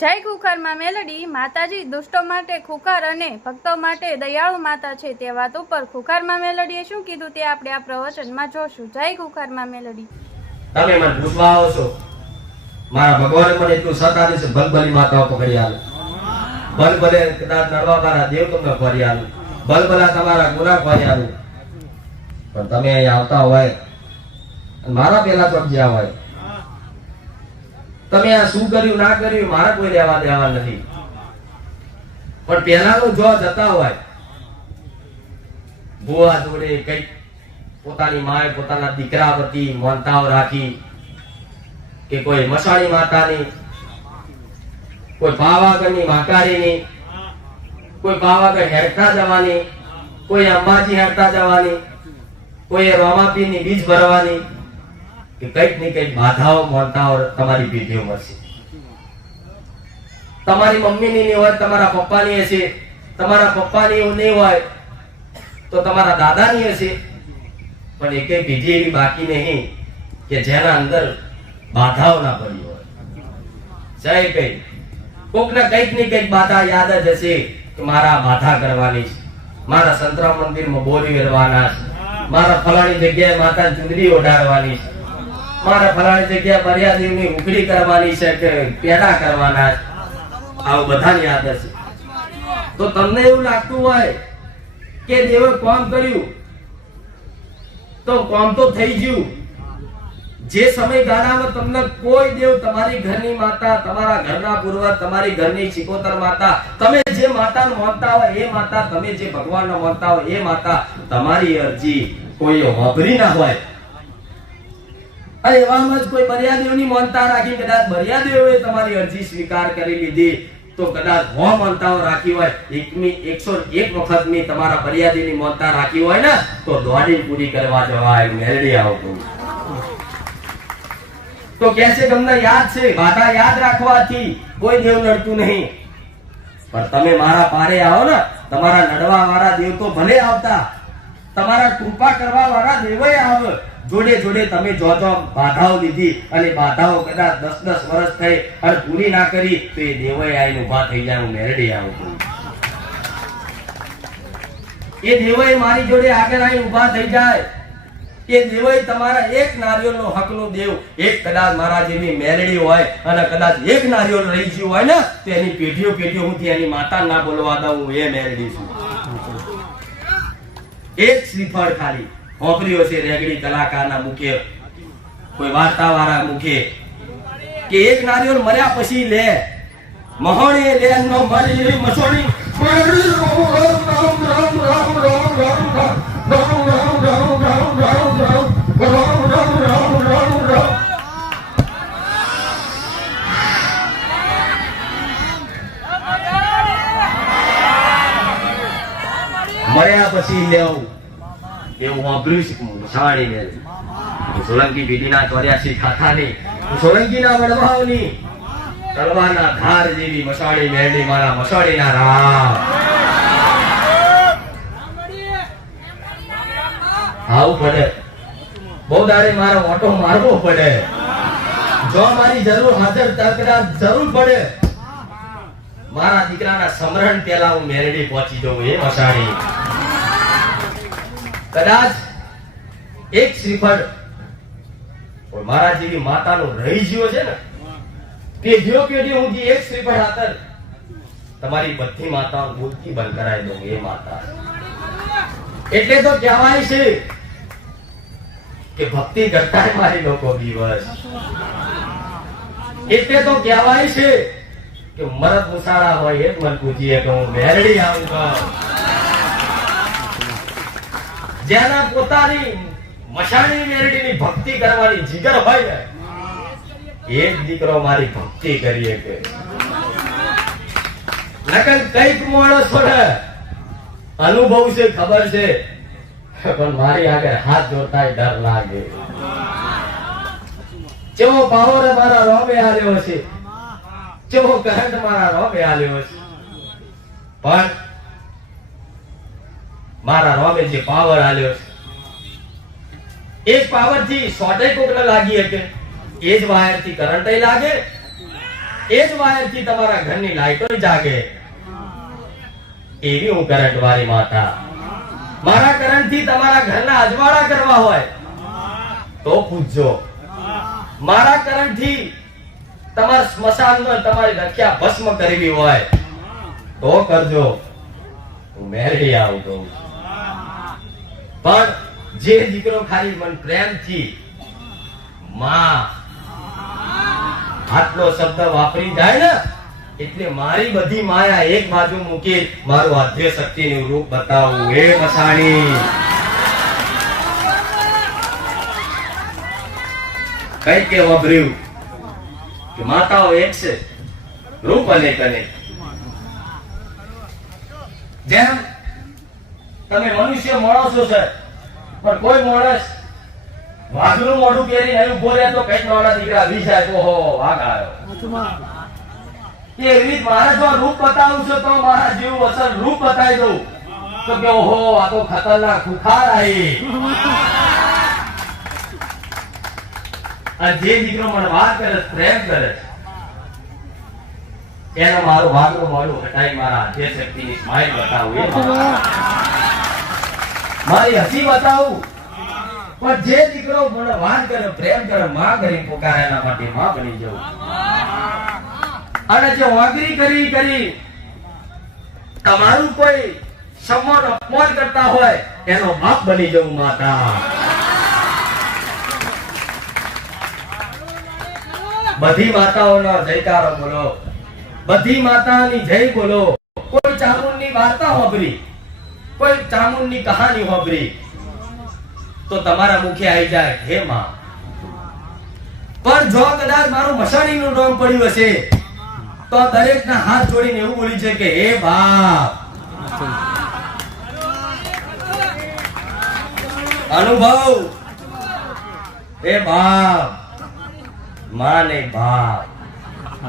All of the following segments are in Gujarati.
જય ખુખારમાં મેલડી માતાજી દુષ્ટો માટે ખુખાર અને ભક્તો માટે દયાળુ માતા છે તે વાત ઉપર ખુખારમાં મેલડીએ શું કીધું તે આપણે આ પ્રવચનમાં જોશું. જય ખુખારમાં મેલડી. તમે મને પૂછવા આવો છો, મારા ભગવાન મને એટલું સતાવી છે, ભલભલી માતાઓ પકડી આલે, ભલભલે કદાચ નડવા મારા દેવ તમને ફરી આલે, ભલભલા તમારા ગુનાહ ફરી આલે, પણ તમે અહીં આવતા હોય મારા પેલા તો જ્યાં હોય તમે આ શું કર્યું ના કર્યું મારા કોઈ લેવા દેવા નથી, પણ પેલાનું જો જતા હોય બુઆ જોડે કઈક પોતાની માએ પોતાના દીકરા પ્રતિ માનતાઓ રાખી કે કોઈ મસાણી માતાની, કોઈ પાવાગઢની મહાકાળીની, કોઈ પાવાગઢ હેરતા જવાની, કોઈ અંબાજી હેરતા જવાની, કોઈ રોમાપીરની બીજ ભરવાની કે કઈક ને કઈક બાધાઓ માનતાઓ તમારી પેઢીઓ મળશે. તમારી મમ્મીની નહીં હોય, તમારા પપ્પાની હશે, તમારા પપ્પાની નહીં હોય તો તમારા દાદાની હશે, પણ એકેય પેઢી એવી બાકી નહીં કે જેના અંદર બાધાઓ ના પડી હોય. જય કઈ કોકને કઈક ને કઈક બાધા યાદ જ હશે કે મારા બાધા કરવાની છે, મારા સંતરામ મંદિરમાં બોરી વેરવાના છે, મારા ફલાણી જગ્યાએ માતા ચુંદડી ઓઢાડવાની છે, મારા ફલાણી જગ્યાએ મર્યાદેવની ઉકળી કરવાની છે કે પેડા કરવાના છે, આવું બધાની યાદ હશે. તો તમને એવું લાગતું હોય કે દેવે કામ કર્યું તો કામ તો થઈ ગયું, જે સમયગાળામાં તમને કોઈ દેવ તમારી ઘરની માતા, તમારા ઘરના પૂર્વજ, તમારી ઘરની ચિકોતર માતા, તમે જે માતાને માનતા હોય એ માતા, તમે જે ભગવાનને માનતા હોય એ માતા તમારી અરજી કોઈ વાપરી ના હોય અને એવામાં જ કોઈ બરિયાદેવની માનતા રાખી કદાચ બરિયાદેવે તમારી અરજી સ્વીકાર કરી લીધી તો કદાચ હો માનતાઓ રાખી હોય 101 વખતની તમારા બરિયાદેવની માનતા રાખી હોય ને તો દોડી પૂરી કરવા જવાય મેલડી આવતું. તો કેસે તમને યાદ છે, બાધા યાદ રાખવાથી કોઈ દેવ નડતું નહીં, પણ તમે મારા પારે આવો ને તમારા નડવા વાળા દેવ તો ભલે આવતા, તમારા કૃપા કરવા વાળા દેવય આવે, જોડે જોડે તમે જો બાધાઓ લીધી અને બાધાઓ કદાચ 10 વર્ષ થઈ અને પૂરી ના કરી તો એ દેવય આવીને ઉભા થઈ જાય હું મેરડી આવું, એ દેવય મારી જોડે આગળ આવીને ઉભા થઈ જાય, એ દેવય તમારા એક નારિયેળનો હકનું દેવ, એક કદાચ મારા જેવી મેરડી હોય અને કદાચ એક નારિયેળ રહી ગયું હોય ને તો એની પેઢીઓ હું એની માતા ના બોલવા દઉં હું એ મેરડી છું. એક શ્રીફળ ખાલી હોપરીઓ છે રેગડી કલાકારના મુખે, કોઈ વાર્તા વાળા મુખે કે એક નારિયેળ મર્યા પછી લે મહોણી લે નો મરી મસોણી મર્યા પછી લેવું એવું વાપર્યું છે. મસાણીને સોલંકી પેઢીના 84 ખાખાની, સોલંકીના વડવાઓની તલવારના ધાર જેવી મસાણી મેરડી મારા મસાણીના રામ. આવું પડે, બહુ દાડે મારો ઓટો મારવો પડે, જો મારી જરૂર હાજર તકરાર જરૂર પડે મારા દીકરાના સમરણ પહેલા હું મેરડી પહોંચી દઉં એ મસાણી. કદાચ એક શ્રીફળ મારા જેવી માતાનો રહી ગયો છે ને પેઢીઓ હું એક શ્રીફળ હાથર તમારી બધી માતાઓ બોલતી બંધ કરાવી દઉં એ માતા. એટલે તો કહેવાય છે કે ભક્તિ કરતા મારી લોકો દિવસ, એટલે તો કહેવાય છે કે મરદ મુસાળા હોય એ જ મન પૂછીએ કે હું મેરડી આવું. જેના પોતાની મશાણી મેરડીની ભક્તિ કરવાની જીગર હોય ને એ જ દીકરો મારી ભક્તિ કરીએ કે નકલ કઈક માણસ છોડે અનુભવ છે ખબર છે પણ મારી આગળ હાથ જોડતા ડર લાગે. જેવો પાવર મારા રોમે આલ્યો છે, જેવો કરંટ મારા રોમે આલ્યો છે, પણ મારા રોમે જે પાવર આલ્યો છે એ પાવર થી શોર્ટેજ કોકને લાગી હકે, એ જ વાયર થી કરંટ લાગે એ જ વાયરથી તમારા ઘરની લાઈટો જાગે. એવી હું કરંટ વાળી માતા. મારા કરંટથી તમારા ઘરના અજવાળા કરવા હોય તો પૂછજો. મારા કરંટથી તમારા સ્મશાનમાં તમારી રખ્યા ભસ્મ કરવી હોય તો કરજો. હું મેળવી આવું તો. પણ જે દીકરો ખાલી મન પ્રેમથી માં આટલો શબ્દ વાપરી જાય ને એટલે મારી બધી માયા એક બાજુ મૂકી મારું આદ્ય શક્તિનું રૂપ બતાવું. હે મસાણી, કઈ કે વાપર્યું કે માતાઓ એક છે, રૂપ અનેક અનેક. જેમ તમે મનુષ્ય માણસો છે, પણ કોઈ માણસ વાઘનું મોઢું પહેરી નહીં ઉભો રહે તો કઈક નાના દીકરા વી જાય તો હો વાઘ આવ્યો. એવી મારે જો રૂપ બતાવું છું તો મારા જેવું અસલ રૂપ બતાવી દઉં તો કે ઓહો આ તો ખતરનાક ખુખાર આવી. અને જે દીકરો મને વાત કરે, પ્રેમ કરે, એનો મારું વાઘનું મોઢું હટાઈ મારા આદ્ય શક્તિની સ્માઈલ બતાવું. એ મારી હસી બતાવું. પણ જે દીકરો મને વાત કરે, પ્રેમ કરે, માં કરી પોકારે, એના માટે માં બની જવું. અને જે વાગરી કરી તમારું કોઈ સન્માન અપમાન કરતા હોય એનો બાપ બની જવું. માતા બધી માતાઓનો જયકારો બોલો, બધી માતાની જય બોલો. કોઈ ચામુંડની વાર્તા હોબરી, કોઈ ચામુંડની કહાની હોબરી તો તમારા મુખે આવી જાય હે માં. પણ જો કદાચ મારું મસાણીનું નામ પડ્યું હશે તો દરેકના હાથ જોડીને એવું બોલી છે કે હે બાપ. અનુભવ હે બાપ, માં નહીં બાપ.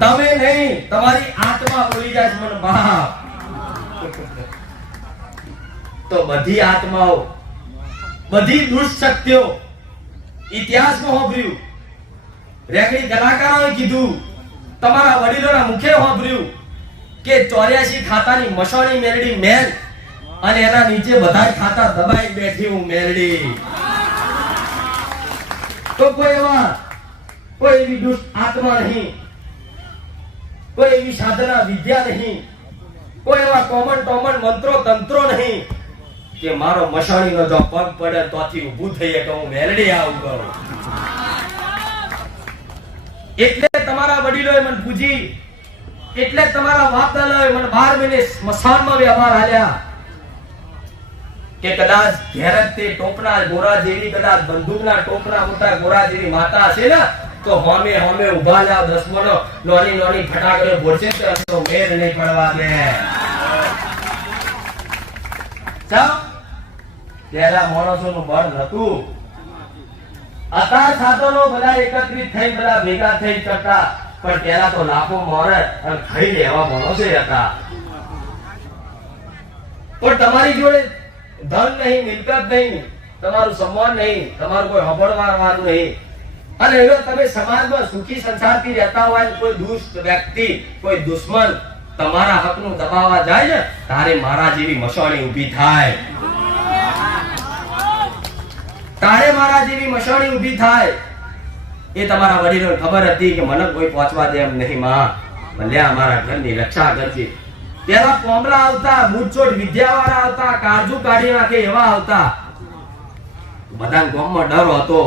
તમે નહીં, તમારી આત્મા બોલી જાય છે મને બાપ. તો બધી આત્માઓ, બધી દુષ્ટ શક્તિઓ ઇતિહાસમાં હોભર્યું, રેકડી કલાકારોએ કીધું, તમારા વડીલોના મુખે હોભર્યું કે 84 ખાતાની મસાણી મેલડી મેલ અને એના નીચે બધા ખાતા દબાઈ બેઠી હું મેલડી. તો કોઈ એવી દુષ્ટ આત્મા નહીં, કોઈ એવી સાધના વિદ્યા નહીં, કોઈ એવા કોમન મંત્રો તંત્રો નહીં કે મારો મસાણીનો જો પગ પડે તોથી ઊભું થઈએ તો હું મેલડી આવું કરું. એટલે તમારા વડીલોએ મને પૂજી, એટલે તમારા બાપ દાદાએ મને 12 મહિને સ્મશાનમાં વ્યવહાર હાલ્યા કે કદાચ ઘેરજ તે ટોપના ગોરા જેવી, કદાચ બંદૂકના ટોપના મોટા ગોરા જેવી માતા હશે ને તો હોમે ઉભા જાવ દસમનો નાની ફટાકડે બોલશે તો મેર નહીં પડવા દે. પેલા માણસોનું બળ નતું, અત્યાર સાધનો બધા એકત્રિત થઈ બધા ભેગા થઈ કરતા, પણ પેલા તો લાખો મોરે અને ખાઈ લેવા માણસો હતા. પણ તમારી જોડે ધન નહીં, મિલકત નહીં, તમારું સન્માન નહીં, તમારું કોઈ હબળવાનું નહીં, અને હવે તમે સમાજમાં સુખી સંસારથી રહેતા હોય, કોઈ દુષ્ટ વ્યક્તિ, કોઈ દુશ્મન તમારા હકનું દબાવવા જાય ને તારે મારા જેવી મસાણી ઊભી થાય. તારે મારા જેવી મસાણી ઊભી થાય. એ તમારા વડીલોને ખબર હતી કે મને કોઈ પહોંચવા દે એમ નહીં. માં ભલે અમારા ઘરની રક્ષા કરજે. પેલા પોમલા આવતા, મૂછોડ વિદ્યાવાળા આવતા, કાળજુ કાઢી નાખે એવા આવતા. બધા ગામમાં ડર હતો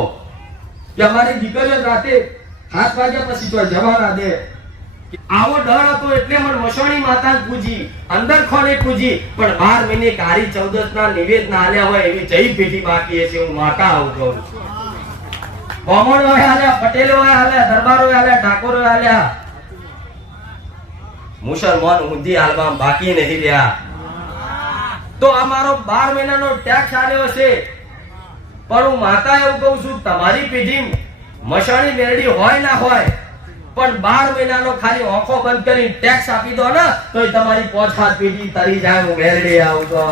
કે અમારી દીકરીઓ રાતે 7 વાગ્યા પછી કોઈ જવા ના દે. આવો ડર હતો એટલે મને મસાણી માતા પૂજી, અંદર ખોને પૂજી, પણ 12 મહિને કારી ચૌદસના નિવેદના આલ્યા હોય એવી જઈ પેટી બાકી છે. હું માતા આવું કહું. કોમણ હોય આલ્યા, પટેલો હોય આલ્યા, દરબારો આલ્યા, ઠાકોરો આલ્યા, મુસલમાન ઊંધી આલવા બાકી નહીં રહ્યા. તો આ મારો 12 મહિનાનો ટેક્સ આલ્યો છે. પણ હું માતા એવું કહું છું, તમારી પેઢી મસાણી મેરડી હોય ના હોય પણ 12 મહિનાનો ખાલી આંખો બંધ કરી ટેક્સ આપી દો ને તો તમારી 5-7 પેઢી તરી જાય. હું મેરડી આવું તો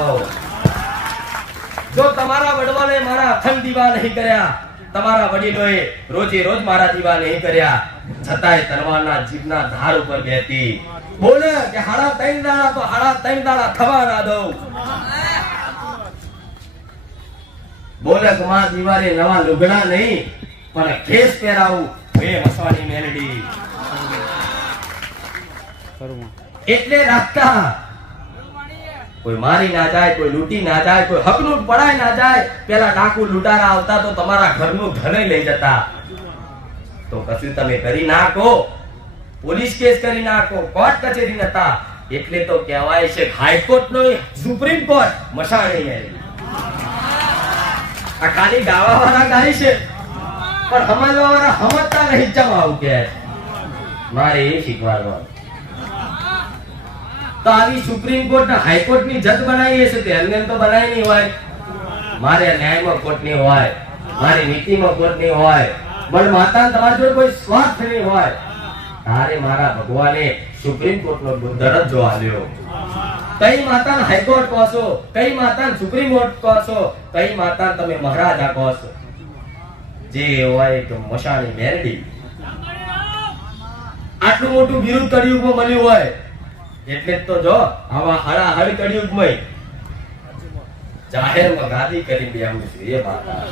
જો તમારા વડવાને મારા અખંડ દીવા નહીં કર્યા, તમારા વડીલોએ રોજે રોજ મારા દીવા નહીં કર્યા, છતાંય તલવારના જીભના ધાર ઉપર બેઠી બોલે કે હાડા 3 દાડા તો હાડા 3 દાડા થવા ના દઉં. બોલે કે માં દીવારે નવા લુગડા નહીં પણ ખેસ પહેરાવું, હે વસવાની મેલડી. એટલે રાખતા કોઈ મારી ના જાય, કોઈ લૂંટી ના જાય, કોઈ હકનું પડાય ના જાય. પેલા ડાકુ લૂંટારા આવતા તો તમારા ઘરનું ઘરે લઈ જતા. તો કશું તમે કરી નાખો, પોલીસ કેસ કરી નાખો, કોર્ટ કચેરી નતા. એટલે તો કહેવાય છે હાઈકોર્ટ નો સુપ્રીમ કોર્ટ મસાણી મેળવી. આ ખાલી ગાવા વાળા ગાય છે પણ સમજવા વાળા સમજતા નહીં. ચમ આવું કે મારે એ શીખવાડવાનું. તો આવી સુપ્રીમ કોર્ટ ને હાઈકોર્ટ ની જજ બનાવીએ છે તે એમને તો બનાવી નહીં હોય. મારે ન્યાયમાં કોર્ટ ની હોય, મારી નીતિમાં કોર્ટ ની હોય, પણ માતા તમારી જોડે કોઈ સ્વાર્થ નહીં હોય. તારે મારા ભગવાને સુપ્રીમ કોર્ટ નો દરજ્જો આપ્યો. કઈ માતાને હાઈકોર્ટ કહો છો, કઈ માતાને સુપ્રીમ કોર્ટ કહો છો, કઈ માતાને તમે મહારાજા કહો છો. જે હોય તો મશાણી મેરડી. આટલું મોટું વિરુદ્ધ કળિયુગમાં મળ્યું હોય એટલે જ તો જો આવા હળાહળ કળિયુગમાં જાહેરમાં ગાદી કરી બેહું છું એ માતા.